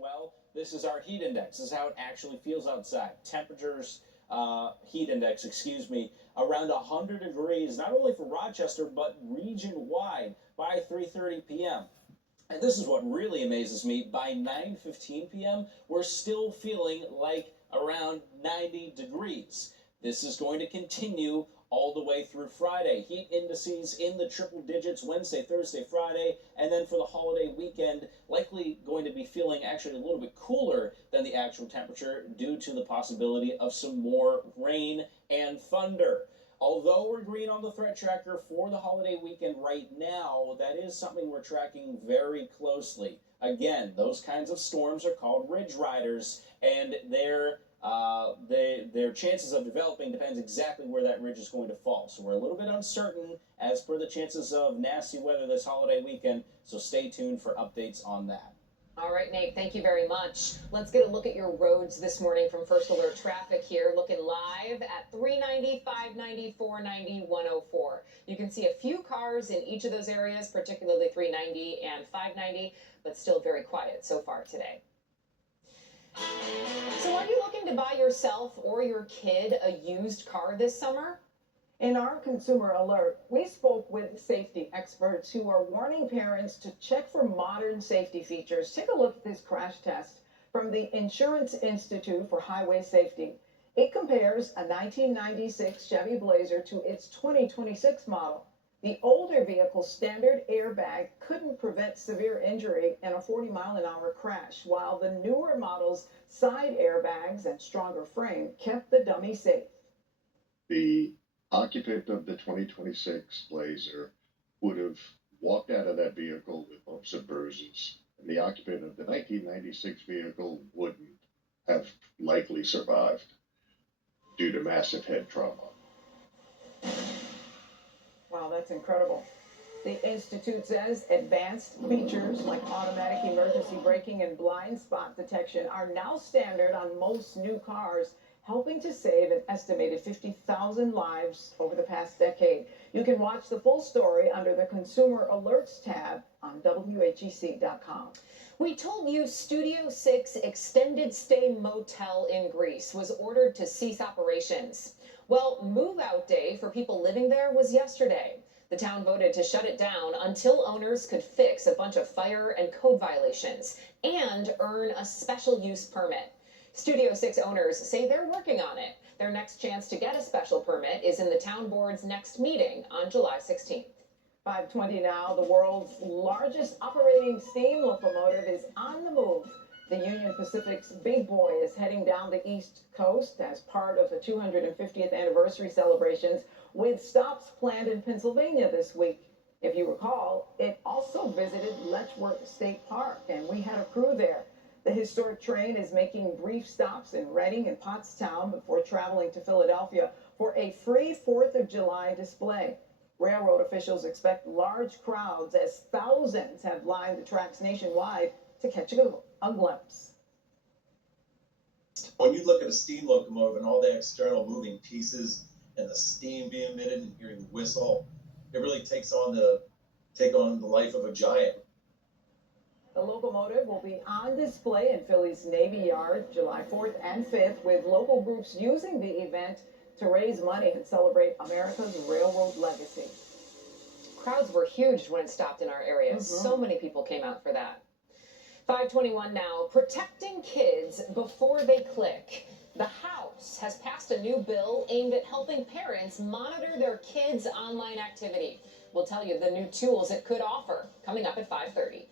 well, this is our heat index. This is how it actually feels outside. Temperatures, heat index, excuse me, around 100 degrees, not only for Rochester, but region-wide by 3:30 p.m. And this is what really amazes me. By 9:15 p.m., we're still feeling like around 90 degrees. This is going to continue all the way through Friday. Heat indices in the triple digits Wednesday, Thursday, Friday, and then for the holiday weekend, likely going to be feeling actually a little bit cooler than the actual temperature due to the possibility of some more rain and thunder. Although we're green on the threat tracker for the holiday weekend right now, that is something we're tracking very closely. Again, those kinds of storms are called ridge riders, and their chances of developing depends exactly where that ridge is going to fall. So we're a little bit uncertain as per the chances of nasty weather this holiday weekend, so stay tuned for updates on that. All right, Nate, thank you very much. Let's get a look at your roads this morning from First Alert Traffic here, looking live at 390, 590, 490, 104. You can see a few cars in each of those areas, particularly 390 and 590, but still very quiet so far today. So are you looking to buy yourself or your kid a used car this summer? In our consumer alert, we spoke with safety experts who are warning parents to check for modern safety features. Take a look at this crash test from the Insurance Institute for Highway Safety. It compares a 1996 Chevy Blazer to its 2026 model. The older vehicle's standard airbag couldn't prevent severe injury in a 40-mile-an-hour crash, while the newer model's side airbags and stronger frame kept the dummy safe. The occupant of the 2026 Blazer would have walked out of that vehicle with bumps and bruises, and the occupant of the 1996 vehicle wouldn't have likely survived due to massive head trauma. Wow, that's incredible. The Institute says advanced features like automatic emergency braking and blind spot detection are now standard on most new cars, helping to save an estimated 50,000 lives over the past decade. You can watch the full story under the Consumer Alerts tab on WHEC.com. We told you Studio 6 Extended Stay Motel in Greece was ordered to cease operations. Well, move-out day for people living there was yesterday. The town voted to shut it down until owners could fix a bunch of fire and code violations and earn a special use permit. Studio 6 owners say they're working on it. Their next chance to get a special permit is in the town board's next meeting on July 16th. 5:20 now, the world's largest operating steam locomotive is on the move. The Union Pacific's Big Boy is heading down the East Coast as part of the 250th anniversary celebrations, with stops planned in Pennsylvania this week. If you recall, it also visited Letchworth State Park, and we had a crew there. The historic train is making brief stops in Reading and Pottstown before traveling to Philadelphia for a free 4th of July display. Railroad officials expect large crowds as thousands have lined the tracks nationwide to catch a glimpse. When you look at a steam locomotive and all the external moving pieces and the steam being emitted and hearing the whistle, it really takes on the life of a giant. The locomotive will be on display in Philly's Navy Yard July 4th and 5th, with local groups using the event to raise money and celebrate America's railroad legacy. Crowds were huge when it stopped in our area. So many people came out for that. 5:21 now. Protecting kids before they click. The House has passed a new bill aimed at helping parents monitor their kids' online activity. We'll tell you the new tools it could offer coming up at 5:30.